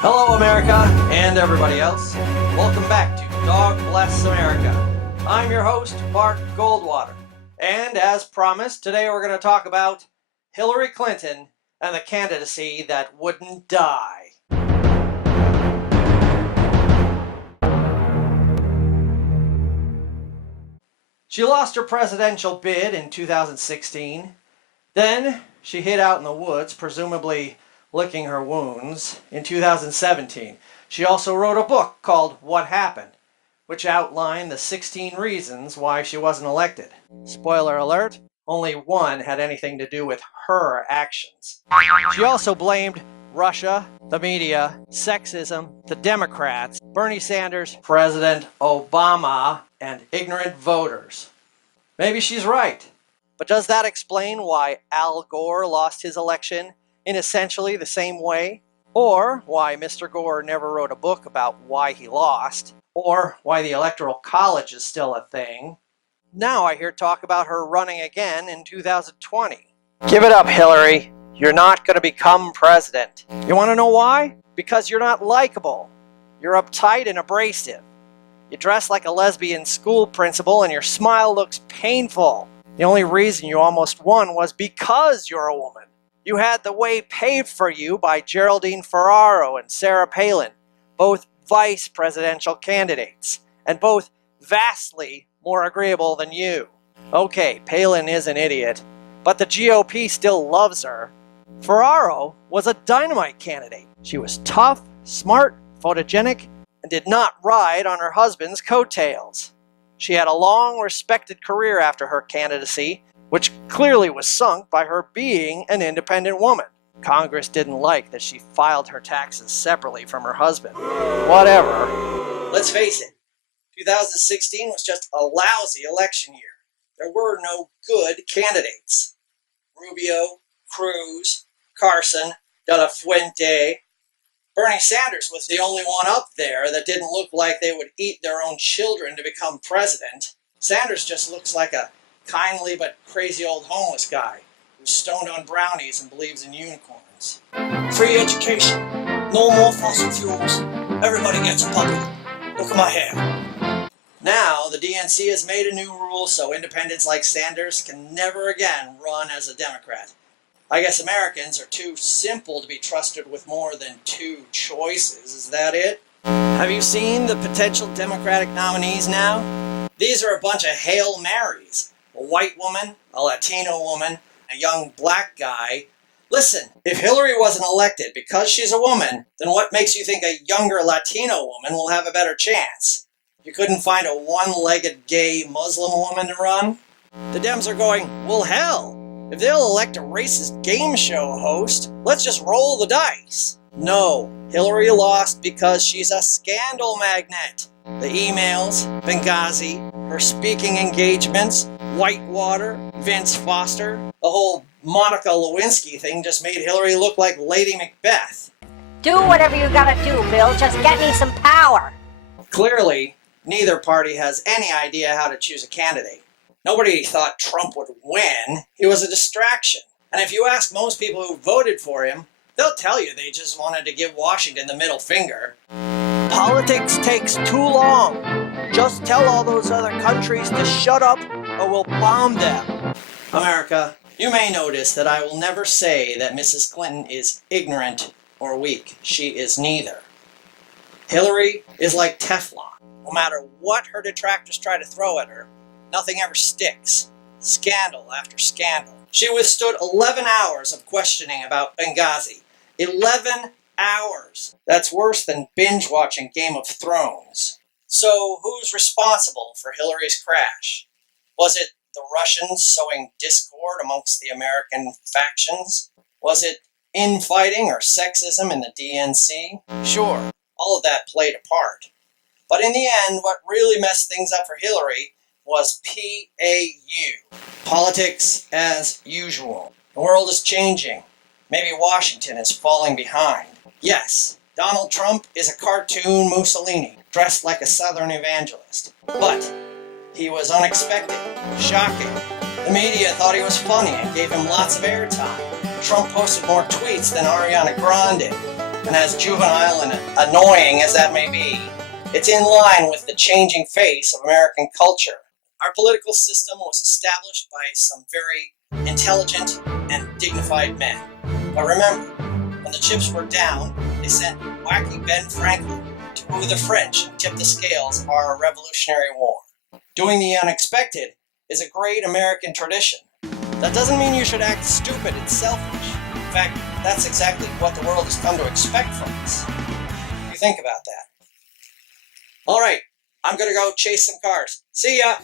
Hello, America, and everybody else. Welcome back to Dog Bless America. I'm your host, Mark Goldwater. And as promised, today we're going to talk about Hillary Clinton and the candidacy that wouldn't die. She lost her presidential bid in 2016. Then she hid out in the woods, presumably licking her wounds, in 2017. She also wrote a book called What Happened, which outlined the 16 reasons why she wasn't elected. Spoiler alert, only one had anything to do with her actions. She also blamed Russia, the media, sexism, the Democrats, Bernie Sanders, President Obama, and ignorant voters. Maybe she's right, but does that explain why Al Gore lost his election in essentially the same way? Or why Mr. Gore never wrote a book about why he lost? Or why the Electoral College is still a thing? Now I hear talk about her running again in 2020. Give it up, Hillary. You're not going to become president. You want to know why? Because you're not likable. You're uptight and abrasive. You dress like a lesbian school principal and your smile looks painful. The only reason you almost won was because you're a woman. You had the way paved for you by Geraldine Ferraro and Sarah Palin, both vice presidential candidates, and both vastly more agreeable than you. Okay, Palin is an idiot, but the GOP still loves her. Ferraro was a dynamite candidate. She was tough, smart, photogenic, and did not ride on her husband's coattails. She had a long, respected career after her candidacy, which clearly was sunk by her being an independent woman. Congress didn't like that she filed her taxes separately from her husband. Whatever. Let's face it, 2016 was just a lousy election year. There were no good candidates. Rubio, Cruz, Carson, De La Fuente. Bernie Sanders was the only one up there that didn't look like they would eat their own children to become president. Sanders just looks like a kindly but crazy old homeless guy who's stoned on brownies and believes in unicorns. Free education. No more fossil fuels. Everybody gets a puppy. Look at my hair. Now, the DNC has made a new rule so independents like Sanders can never again run as a Democrat. I guess Americans are too simple to be trusted with more than two choices. Is that it? Have you seen the potential Democratic nominees now? These are a bunch of Hail Marys. A white woman, a Latino woman, a young black guy. Listen, if Hillary wasn't elected because she's a woman, then what makes you think a younger Latino woman will have a better chance? You couldn't find a one-legged gay Muslim woman to run? The Dems are going, well, hell. If they'll elect a racist game show host, let's just roll the dice. No, Hillary lost because she's a scandal magnet. The emails, Benghazi, her speaking engagements, Whitewater, Vince Foster, the whole Monica Lewinsky thing just made Hillary look like Lady Macbeth. Do whatever you gotta do, Bill. Just get me some power. Clearly, neither party has any idea how to choose a candidate. Nobody thought Trump would win. He was a distraction. And if you ask most people who voted for him, they'll tell you they just wanted to give Washington the middle finger. Politics takes too long. Just tell all those other countries to shut up or we'll bomb them. America, you may notice that I will never say that Mrs. Clinton is ignorant or weak. She is neither. Hillary is like Teflon. No matter what her detractors try to throw at her, nothing ever sticks. Scandal after scandal. She withstood 11 hours of questioning about Benghazi. 11 hours. That's worse than binge watching Game of Thrones. So who's responsible for Hillary's crash? Was it the Russians sowing discord amongst the American factions? Was it infighting or sexism in the DNC? Sure, all of that played a part. But in the end, what really messed things up for Hillary was PAU. Politics as usual. The world is changing. Maybe Washington is falling behind. Yes, Donald Trump is a cartoon Mussolini, dressed like a Southern evangelist. But he was unexpected, shocking. The media thought he was funny and gave him lots of airtime. Trump posted more tweets than Ariana Grande, and as juvenile and annoying as that may be, it's in line with the changing face of American culture. Our political system was established by some very intelligent and dignified men. But remember, when the chips were down, they sent wacky Ben Franklin to woo the French and tip the scales of our Revolutionary War. Doing the unexpected is a great American tradition. That doesn't mean you should act stupid and selfish. In fact, that's exactly what the world has come to expect from us. You think about that. All right, I'm gonna go chase some cars. See ya!